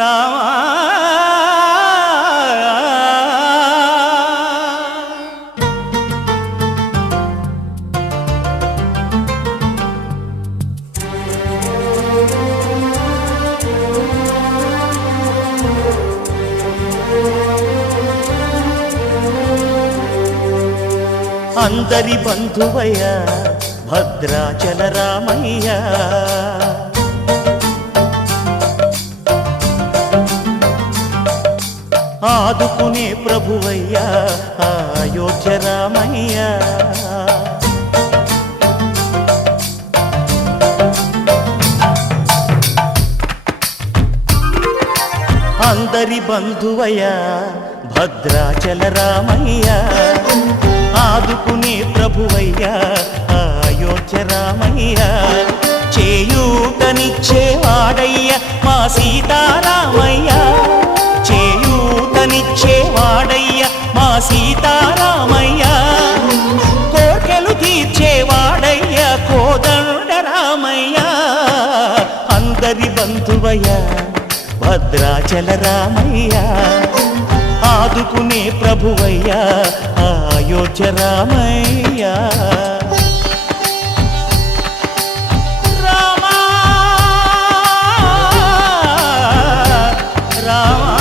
రామా అందరి బంధువయ్య భద్రాచల రామయ్య ఆదుకునే ప్రభువయ్య అయోధ్య రామయ్య అందరి బంధువయ్య భద్రాచల రామయ్య ఆదుకునే ప్రభువయ్య అయోధ్య రామయ్య చేయూతనిచ్చేవాడయ్య మా సీతారామయ్య చేయూతనిచ్చేవాడయ్య మా సీతారామయ్య కోర్కెలు తీర్చేవాడయ్య కోదండ రామయ్య అందరి బంధువయ్య భద్రాచల రామయ్య ఆదుకునే ప్రభువయ్య అయోధ్య రామయ్య రామా రామా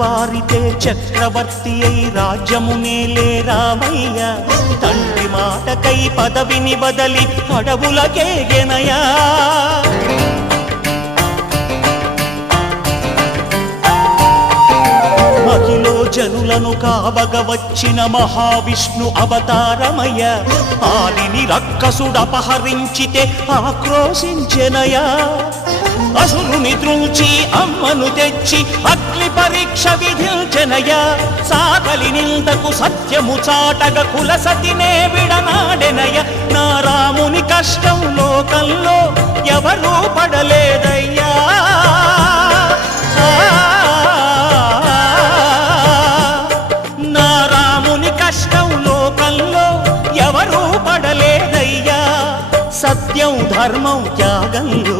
వారితే చక్రవర్తి అయి రాజ్యమునేలే రామయ్య తండ్రి మాటకై పదవిని బదలి అడవులకేగెనయా మహిలో జనులను కావగ వచ్చిన మహావిష్ణు అవతారమయ్య ఆలిని రక్కసుడపహరించితే ఆక్రోశించెనయా అసురుని త్రుంచి అమ్మను తెచ్చి అగ్ని పరీక్ష విధించెనయా సాగలి నిందకు సత్యము చాటగ కులసతినే విడనాడెనయ నా రాముని కష్టం లోకంలో ఎవరూ పడలేదయ్యా నా రాముని కష్టం లోకంలో ఎవరూ పడలేదయ్యా సత్యం ధర్మం త్యాగంలో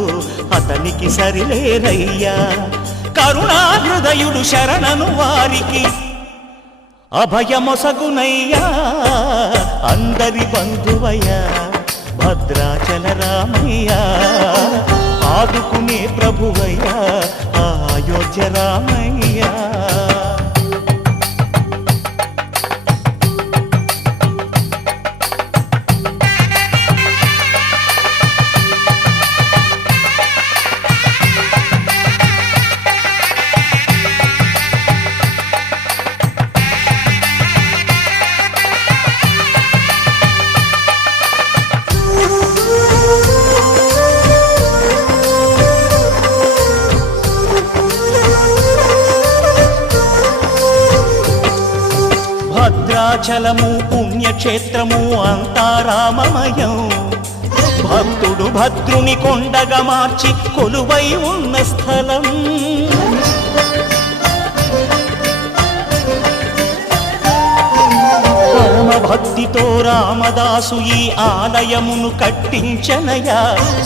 అతనికి సరిలేరయ్యా కరుణా హృదయుడు శరణను వారికి అభయమొసగునయ్యా అందరి బంధువయ్య భద్రాచల రామయ్య ఆదుకునే ప్రభువయ్య అయోధ్య రామయ్య భద్రాచలము పుణ్యక్షేత్రము అంతా రామమయం భక్తుడు భద్రుని కొండగా మార్చి కొలువై ఉన్న స్థలం భక్తితో రామదాసు ఈ ఆలయమును కట్టించనయా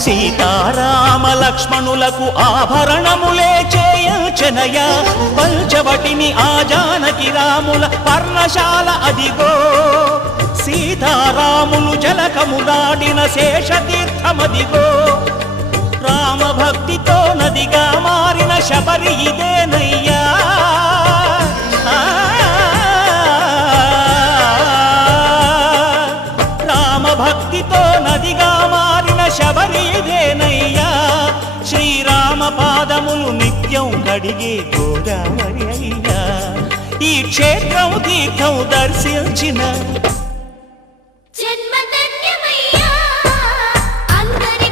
సీతారామ లక్ష్మణులకు ఆభరణములే చేయించనయా పంచవటిని ఆ జానకి రాముల పర్ణశాల అదిగో సీతారాములు జలకములాడిన శేషతీర్థమదిగో రామభక్తితో నదిగా మారిన శబరి ఇదేనయ్యా భక్తితో నదిగా మారిన శబరిదేనయ్యా శ్రీరామ పాదములు నిత్యం కడిగే గోదావరి అయ్యా ఈ క్షేత్రం తీర్థం దర్శించిన జన్మ ధన్యమయ్యా అందరి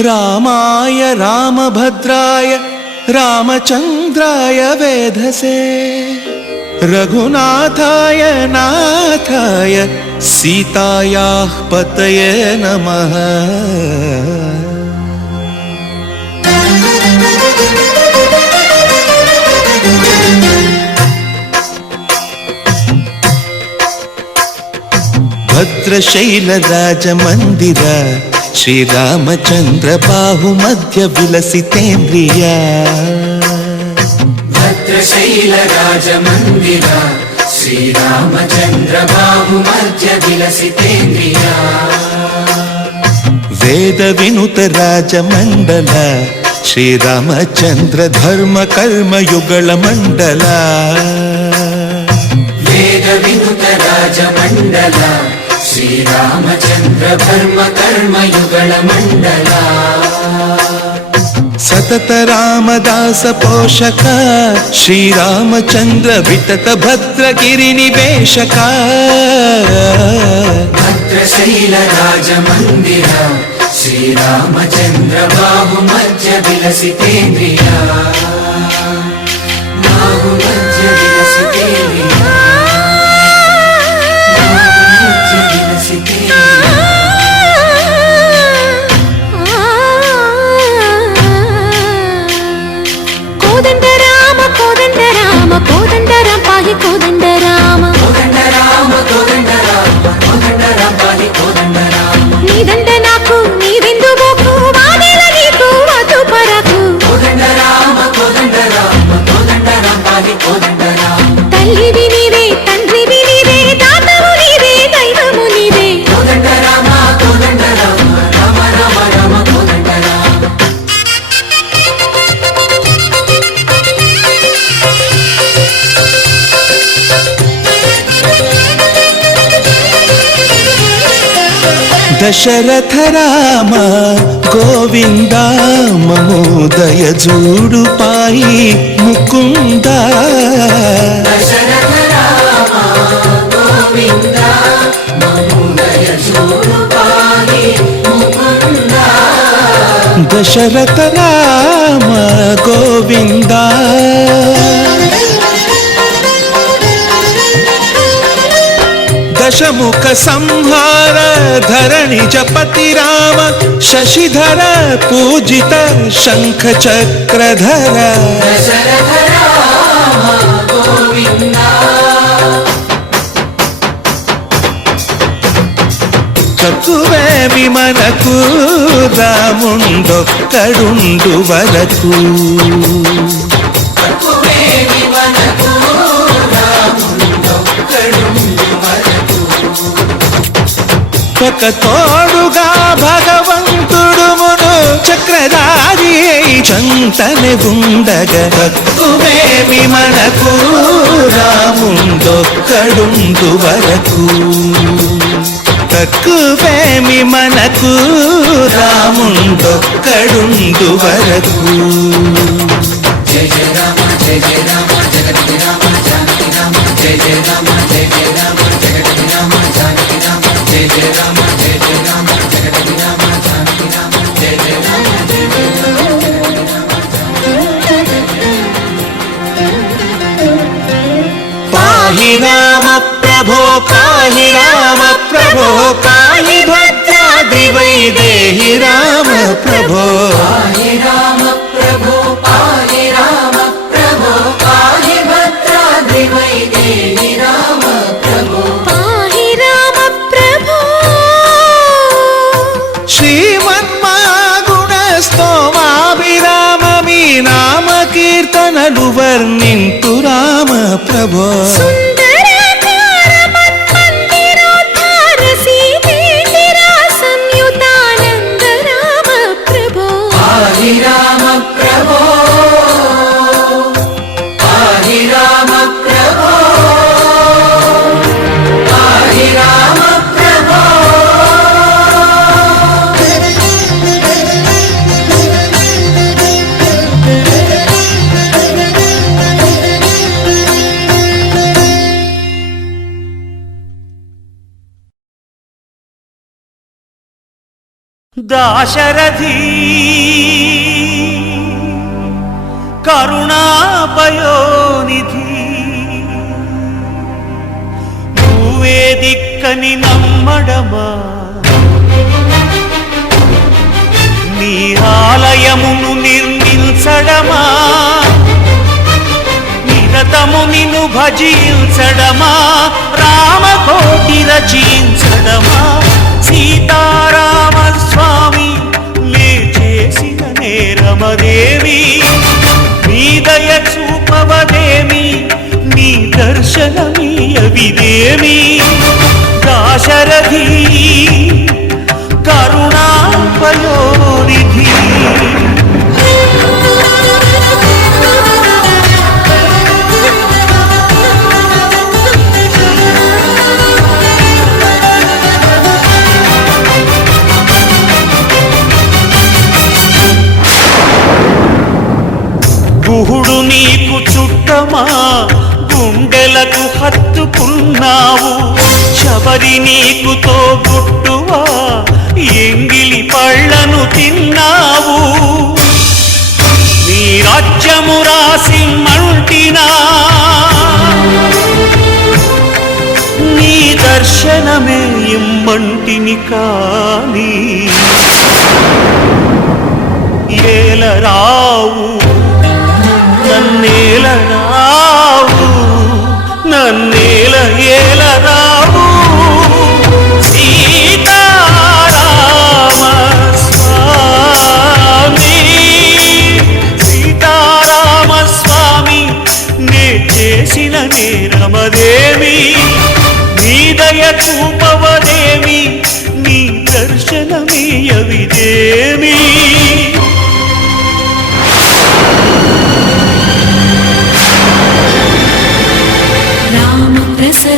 रामाय रामभद्राय रामचन्द्राय वेधसे रघुनाथाय नाथाय सीतायाः पतये नमः। भद्रशैलराजमन्दिर श्रीरामचन्द्र बाहुमध्य विलसितेन्द्रिय भद्रशैलराजमन्दिर श्रीरामचन्द्र बाहुमध्य विलसितेन्द्रिय वेदविनुत राजमण्डल श्रीरामचन्द्र धर्म कर्म युगल मण्डल वेदविनुत राजमण्डल श्रीरामचन्द्र धर्म कर्म युगल मण्डल सतत रामदास पोषक श्रीरामचन्द्र वितत भद्रगिरि निवेशक भद्रशैलराजमन्दिर श्रीरामचन्द्र बाहुमध्य विलसितेन्द्रिय बाहुमध्य विलसितेन्द्रिय दशरथ राम गोविंद ममोदय जूडु पाई मुकुंद दशरथ राम गोविंद ममोदय जूडु पाई मुकुंद दशरथ राम गोविंद दशमुख संहार धरणि जपति राम शशिधर पूजित शंख चक्रधर दशरथ राम गोविंद ककुवेमि मनकु रामुंडొక్కడుండు వరకు ककुवेमि मनकु रामुंडొక్కడుండు వరకు ఒక తోడుగా భగవంతుడు మును చక్రధారి చంతనే ఉండగా తక్కువేమి మనకు రాముండొక్కడుండు వరకు తక్కువేమి మనకు రాముండొక్కడుండు వరకు జయ జయ రామ జయ జయ రామ జగతి రామ జానకి రామ జయ జయ రామ జయ జయ రామ జగతి రామ జానకి రామ జయ జయ రామ జయ జయ రామ జగతి రామ జానకి రామ జయ జయ రామ జయ జయ రామ పాహి రామ ప్రభో పాహి రామ ప్రభో పాహి భద్రాద్రి వైదేహి రామ ప్రభో పాహి రామ ప్రభో పాహి రామ ప్రభో పాహి భద్రాద్రి వైదేహి రామ ప్రభో పాహి రామ ప్రభో శ్రీమన్మాగుణ స్తోమాభిరామ మీ నామ కీర్తనలు వర్ణింతు రామ ప్రభో సుందరాకార మన్మందిరోద్ధార సీతేందిర సంయుతానంద రామ ప్రభో పాహి రామ ప్రభో పాహి రామ ప్రభో పాహి రామ ప్రభో దాశరథి కరుణాపయోనిధి నువ్వే దిక్కని నమ్మడమా నీ ఆలయమును నిర్మించడమా నిరతము నిన్ను భజించడమా రామకోటి రచించడమా సీతారామ స్వామి నే చేసిన నేరమదేవి నీ దయ చూపవదేమి నీ దర్శనమీయవిదేమి దాశరథి కరుణాపయోనిధి గుహుడు నీకు చుట్టమా గుండెలకు హత్తుకున్నావు శబరి నీకు తోబుట్టువా ఎంగిలి పళ్ళను తిన్నావు నీ రాజ్యము రాసి మంటినా నీ దర్శనమే ఇమ్మంటిని కాని ఏలరావు నన్నేలరావు నన్నేల ఏలరావు సీతారామ స్వామి సీతారామ స్వామి నే చేసిన నేరమదేమి నీ దయ చూపవదేమి నీ దర్శనమీయవిదేమి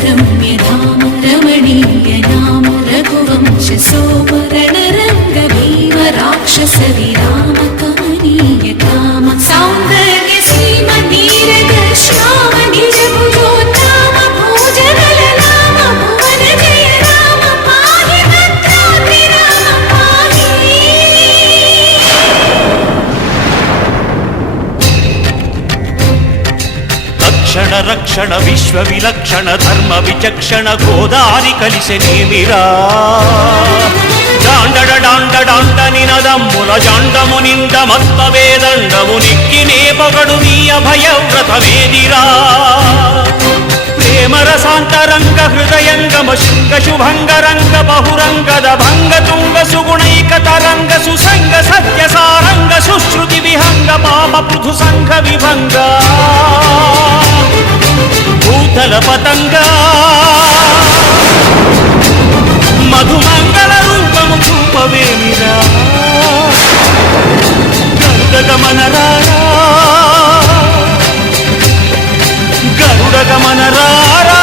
रम्यधाम रमणीय नाम रघुवंश सोमरणरङ्ग भीम राक्षस विराम कमनीय काम सौन्दर्य सीम नीरद श्याम निज भुजोत्तम भोजनल नाम भुवन जय राम पाहि भद्राद्रि राम पाहि రక్షణ రక్షణ విశ్వ విలక్షణ ధర్మ విచక్షణ గోదారి కలిసెనేమిరా జాండడ డాండ డాండ నినదమ్ముల జాండము నింద మత్త వేదండము నిక్కినే పొగడు నీ అభయవ్రతమేదిరా ప్రేమరసాంతరంగ హృదయంగమ శృంగ శుభంగరంగ బహురంగద భంగ తుంగ సుగుణైక తరంగ సుసంగ సత్య సారంగ సుశ్రుతి విహంగ పాప పృథు సంఘ విభంగ భూతల పతంగ మధుమంగళ రూపము చూపవేమిరా గరుడగమనరారా గరుడగమనరారా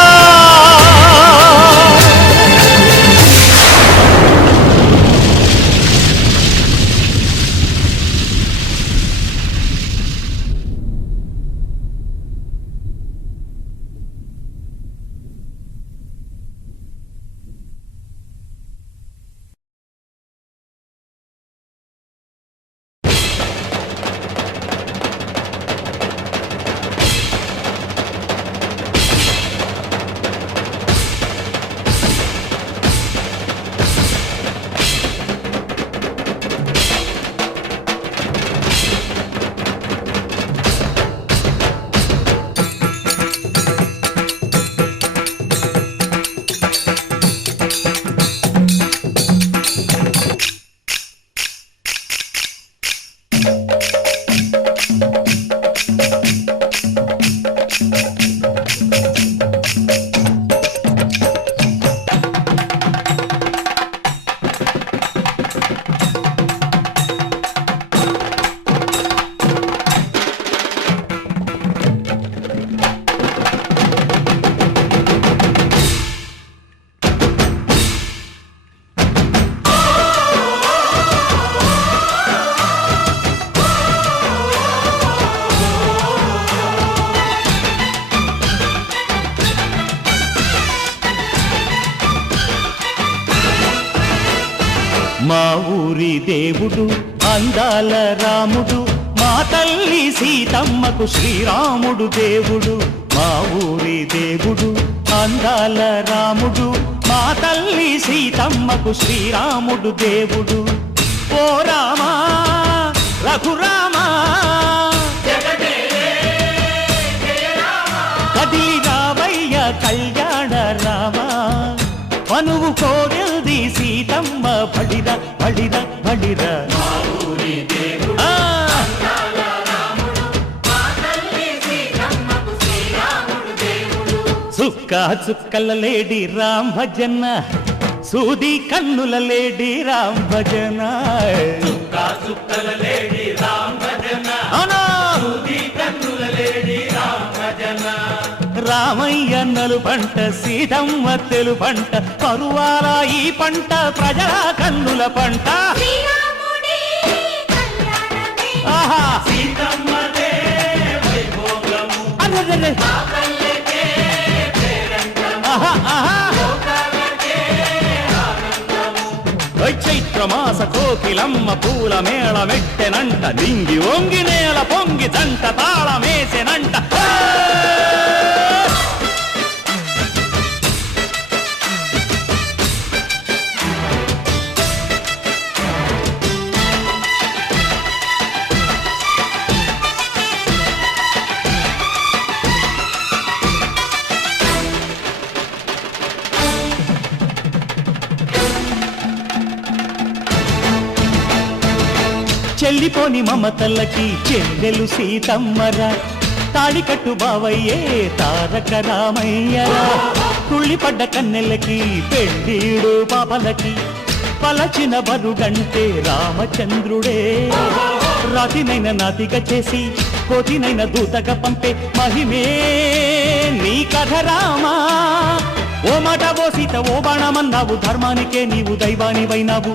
మా ఊరి దేవుడు అందాల రాముడు మా తల్లి సీతమ్మకు శ్రీరాముడు దేవుడు మా ఊరి దేవుడు అందాల రాముడు మా తల్లి సీతమ్మకు శ్రీరాముడు దేవుడు ఓ రామా రఘురామా కదిలి రావయ్య కళ్యాణ రామా మనువు కోగల్ది సీతమ్మ బడిర బడిర బడిర చుక్క చుక్కల లేడి రామ్ భజన సూది కన్నుల లేడి రామ్ భజన చుక్కల లేడి రామ్ భజన సూది కన్నుల లేడి రామ్ భజన రామయ్య నలు పంట సీతమ్మ తెలు పంట పరువాల ఈ పంట ప్రజల కన్నుల పంట ఆహా సీతమ్మదే వైభోగము అరెరెరె చైత్రమాస కోకిలమ్మ పూల మేళ మెట్టెనంట దింగి ఒంగి నేల పొంగి జంట తాళమేసెనంట చెల్లిపోని మమతల్లకి చెల్లెలు సీతమ్మరా తాళికట్టు బావయ్యే తారక రామయ్యరా తుళ్ళిపడ్డ కన్నెలకి పెళ్ళీడు పాపలకి పలచిన బరుగంటే రామచంద్రుడే రాతినైన నాతిగా చేసి కోతినైన దూతగా పంపే మహిమే నీ కథ రామా ఓ మాట ఓ సీత ఓ బాణమన్నావు ధర్మానికే నీవు దైవానివైనావు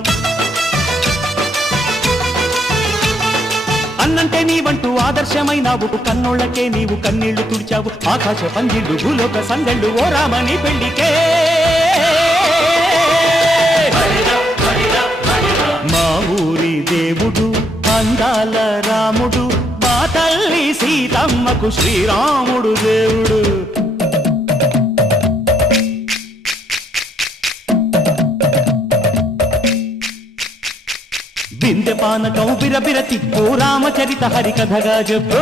అన్నంటే నీవంటూ ఆదర్శమైనావు కన్నోళ్ళకే నీవు కన్నీళ్లు తుడిచావు ఆకాశ పందిళ్ళు భూలోక సందళ్ళు ఓ రామని పెళ్లికే మా ఊరి దేవుడు అందాల రాముడు మా తల్లి సీతమ్మకు శ్రీరాముడు దేవుడు బిందెపానకం బిరబిర తిప్పు రామచరిత హరికథగా చెప్పు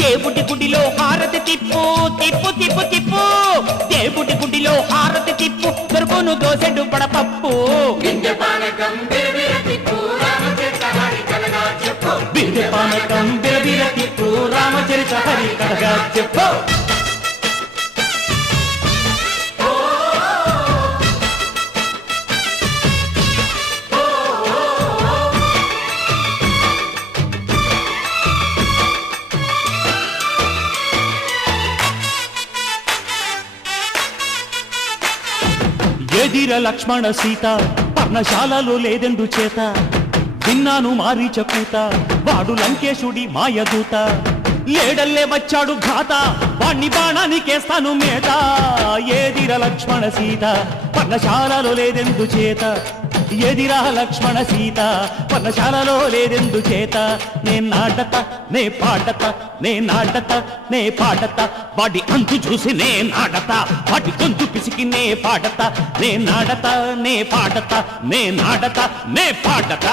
దేవుడి గుడిలో హారతి తిప్పు తిప్పు తిప్పు తిప్పు దేవుడి గుడిలో హారతి తిప్పు దొరుకును దోసెడు పడపప్పు బిందెపానకం బిరబిర తిప్పు రామచరిత హరికథగా చెప్పు ఎదిర లక్ష్మణ సీత పర్ణశాలలో లేదెందు చేత విన్నాను మారీచ కూత వాడు లంకేశుడి మాయదూత లేడల్లే వచ్చాడు ఘాత వాణ్ణి బాణానికేస్తాను మేత ఎదిర లక్ష్మణ సీత పర్ణశాలలో లేదెందు చేత ఎదిరా లక్ష్మణ సీత పర్ణశాలలో లేదెందు చేత నే నాటత నే పాటత నే నాటత నే పాటత వాడి అంతు చూసి నే నాటత వాడి గొంతు పిసికి నే పాటత నే నాటత నే పాటత నే నాటత నే పాటత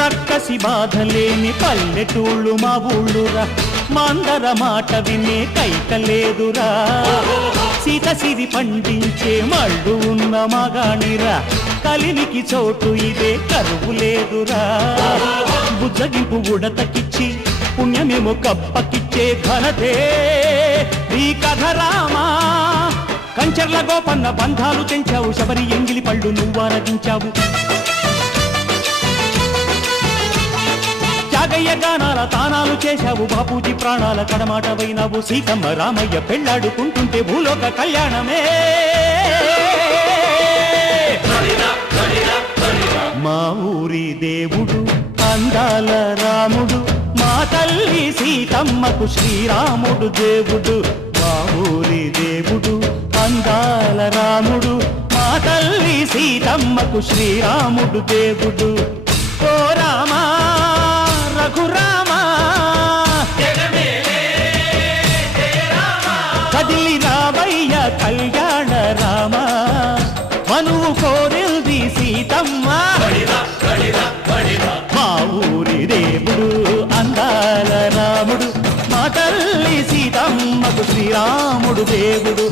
రక్కసి బాధలేని పల్లెటూళ్ళు మా ఊళ్ళురా మాందర మాట వినే కైకలేదురా సీత సిరి పండించే మళ్ళు ఉన్న మగాణిరా కలినికి చోటు ఇదే కరువు లేదురా బుజ్జగింపు ఉడతకిచ్చి పుణ్యమేమో కప్పకిచ్చే ఘనతే ఈ కథ రామా కంచర్ల గోపన్న బంధాలు తెంచావు శబరి ఎంగిలి పళ్ళు నువ్వారగించావు త్యాగయ్య గానాల తానాలు చేశావు బాపూజీ ప్రాణాల కడమాటవైనావు సీతమ్మ రామయ్య పెళ్ళాడుకుంటుంటే భూలోక కళ్యాణమే మా ఊరి దేవుడు అందాల రాముడు మా తల్లి సీతమ్మకు శ్రీరాముడు దేవుడు మా ఊరి దేవుడు అందాల రాముడు మా తల్లి సీతమ్మకు శ్రీరాముడు దేవుడు ఓ రామా రఘురామా కదిలి రావయ్య కళ్యాణ రామ మనువు కోరింది సీతమ్మ మా ఊరి దేవుడు అందాల రాముడు మా తల్లి సీతమ్మకు శ్రీరాముడు దేవుడు